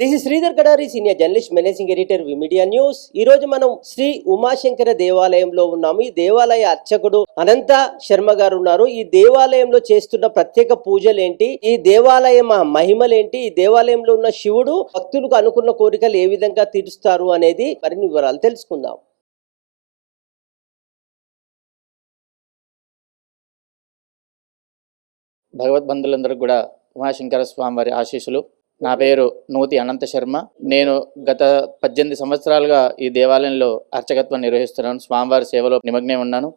This is Sridhar Kadari senior journalist managing editor media news ఈ రోజు మనం శ్రీ ఉమాశంకర దేవాలయంలో ఉన్నాము. ఈ దేవాలయ అర్చకుడు అనంత శర్మ గారు ఉన్నారు. ఈ దేవాలయంలో చేస్తున్న ప్రత్యేక పూజలు ఏంటి? ఈ దేవాలయం మహిమలేంటి ఈ దేవాలయంలో ఉన్న శివుడు భక్తులకు అనుకున్న కోరికలు ఏ విధంగా తీరుస్తారు అనేది మరిన్ని వివరాలు తెలుసుకుందాం. భగవద్బంధులందరికీ కూడా ఉమాశంకర స్వామి వారి ఆశీస్సులు. నా పేరు నూతి అనంత శర్మ. నేను గత పద్దెనిమిది సంవత్సరాలుగా ఈ దేవాలయంలో అర్చకత్వం నిర్వహిస్తున్నాను. స్వామివారి సేవలో నిమగ్నే ఉన్నాను.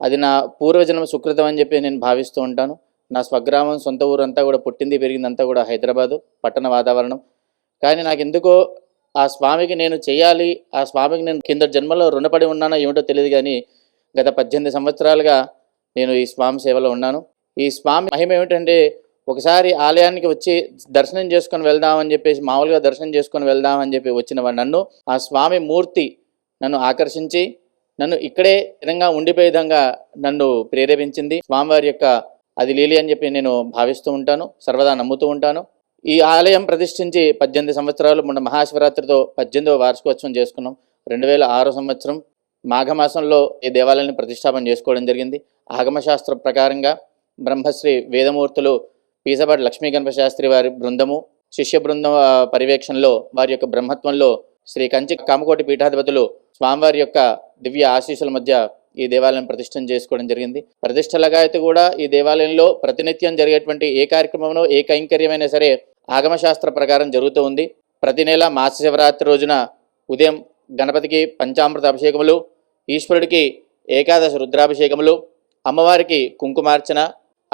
అది నా పూర్వజన్మ సుకృతం అని చెప్పి నేను భావిస్తూ ఉంటాను. నా స్వగ్రామం సొంత ఊరంతా కూడా పుట్టింది పెరిగిందంతా కూడా హైదరాబాదు పట్టణ వాతావరణం. కానీ నాకు ఎందుకో ఆ స్వామికి నేను చేయాలి ఆ స్వామికి నేను కింద జన్మలో రుణపడి ఉన్నానో ఏమిటో తెలియదు కానీ గత పద్దెనిమిది సంవత్సరాలుగా నేను ఈ స్వామి సేవలో ఉన్నాను. ఈ స్వామి మహిమ ఏమిటంటే ఒకసారి ఆలయానికి వచ్చి దర్శనం చేసుకొని వెళ్దామని చెప్పేసి మామూలుగా దర్శనం చేసుకొని వెళ్దామని చెప్పి వచ్చిన నన్ను ఆ స్వామి మూర్తి నన్ను ఆకర్షించి నన్ను ఇక్కడే స్థిరంగా ఉండిపోయే విధంగా నన్ను ప్రేరేపించింది. స్వామివారి యొక్క అది లీలి అని చెప్పి నేను భావిస్తూ ఉంటాను సర్వదా నమ్ముతూ ఉంటాను. ఈ ఆలయం ప్రతిష్ఠించి పద్దెనిమిది సంవత్సరాలు మొన్న మహాశివరాత్రితో పద్దెనిమిదవ వార్షికోత్సవం చేసుకున్నాం. రెండు వేల ఆరో సంవత్సరం మాఘమాసంలో ఈ దేవాలయాన్ని ప్రతిష్టాపన చేసుకోవడం జరిగింది. ఆగమశాస్త్ర ప్రకారంగా బ్రహ్మశ్రీ వేదమూర్తులు పీసపాటి లక్ష్మీ గణప శాస్త్రి వారి బృందము శిష్య బృందం పర్యవేక్షణలో వారి యొక్క బ్రహ్మత్వంలో శ్రీ కంచి కామకోటి పీఠాధిపతులు స్వామివారి యొక్క దివ్య ఆశీస్సుల మధ్య ఈ దేవాలయం ప్రతిష్టం చేసుకోవడం జరిగింది. ప్రతిష్టలుగా అయితే కూడా ఈ దేవాలయంలో ప్రతినిత్యం జరిగేటువంటి ఏ కార్యక్రమంలో ఏ కైంకర్యమైనా సరే ఆగమశాస్త్ర ప్రకారం జరుగుతూ ఉంది. ప్రతి నెల మాస శివరాత్రి రోజున ఉదయం గణపతికి పంచామృత అభిషేకములు ఈశ్వరుడికి ఏకాదశ రుద్రాభిషేకములు అమ్మవారికి కుంకుమార్చన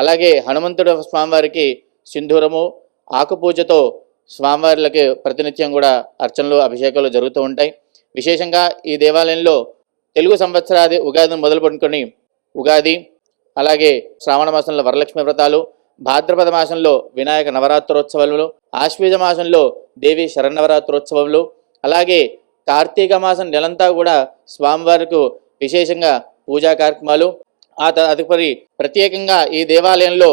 అలాగే హనుమంతుడు స్వామివారికి సింధూరము ఆకుపూజతో స్వామివార్లకి ప్రతినిత్యం కూడా అర్చనలు అభిషేకాలు జరుగుతూ ఉంటాయి. విశేషంగా ఈ దేవాలయంలో తెలుగు సంవత్సరాది ఉగాదిని మొదలుపెట్టుకొని ఉగాది అలాగే శ్రావణ మాసంలో వరలక్ష్మి వ్రతాలు భాద్రపద మాసంలో వినాయక నవరాత్రోత్సవాలు ఆశ్వీజ మాసంలో దేవి శరన్నవరాత్రోత్సవాలు అలాగే కార్తీక మాసం నెలంతా కూడా స్వామివారికి విశేషంగా పూజా కార్యక్రమాలు ఆ తదుపరి ప్రత్యేకంగా ఈ దేవాలయంలో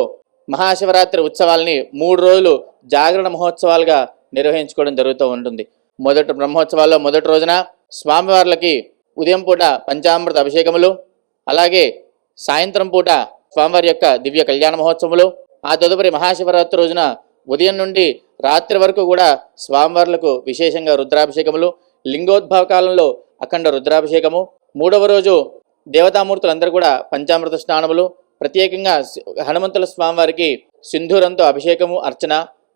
మహాశివరాత్రి ఉత్సవాల్ని మూడు రోజులు జాగరణ మహోత్సవాలుగా నిర్వహించుకోవడం జరుగుతూ ఉంటుంది. మొదటి బ్రహ్మోత్సవాల్లో మొదటి రోజున స్వామివార్లకి ఉదయం పూట పంచామృత అభిషేకములు అలాగే సాయంత్రం పూట స్వామివారి యొక్క దివ్య కళ్యాణ మహోత్సవములు ఆ తదుపరి మహాశివరాత్రి రోజున ఉదయం నుండి రాత్రి వరకు కూడా స్వామివార్లకు విశేషంగా రుద్రాభిషేకములు లింగోద్భవ కాలంలో అఖండ రుద్రాభిషేకము మూడవ రోజు దేవతామూర్తులందరూ కూడా పంచామృత స్నానములు ప్రత్యేకంగా హనుమంతుల స్వామివారికి సింధూరంతో అభిషేకము అర్చన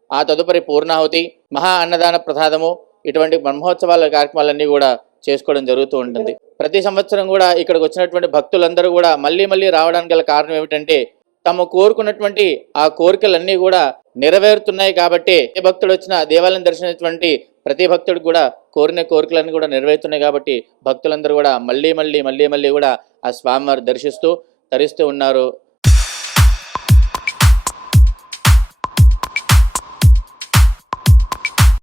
ఆ తదుపరి పూర్ణాహుతి మహా అన్నదాన ప్రసాదము ఇటువంటి బ్రహ్మోత్సవాల కార్యక్రమాలన్నీ కూడా చేసుకోవడం జరుగుతూ ఉంటుంది. ప్రతి సంవత్సరం కూడా ఇక్కడికి వచ్చినటువంటి భక్తులందరూ కూడా మళ్ళీ మళ్ళీ రావడానికి గల కారణం ఏమిటంటే తమ కోరుకున్నటువంటి ఆ కోరికలన్నీ కూడా నెరవేరుతున్నాయి కాబట్టి ఏ భక్తుడు వచ్చినా దేవాలయం దర్శించినటువంటి ప్రతి భక్తుడు కూడా కోరిన కోరికలను కూడా నెరవేరుతున్నాయి కాబట్టి భక్తులందరూ కూడా మళ్ళీ మళ్ళీ మళ్ళీ మళ్ళీ కూడా ఆ స్వామివారు దర్శిస్తూ తరిస్తూ ఉన్నారు.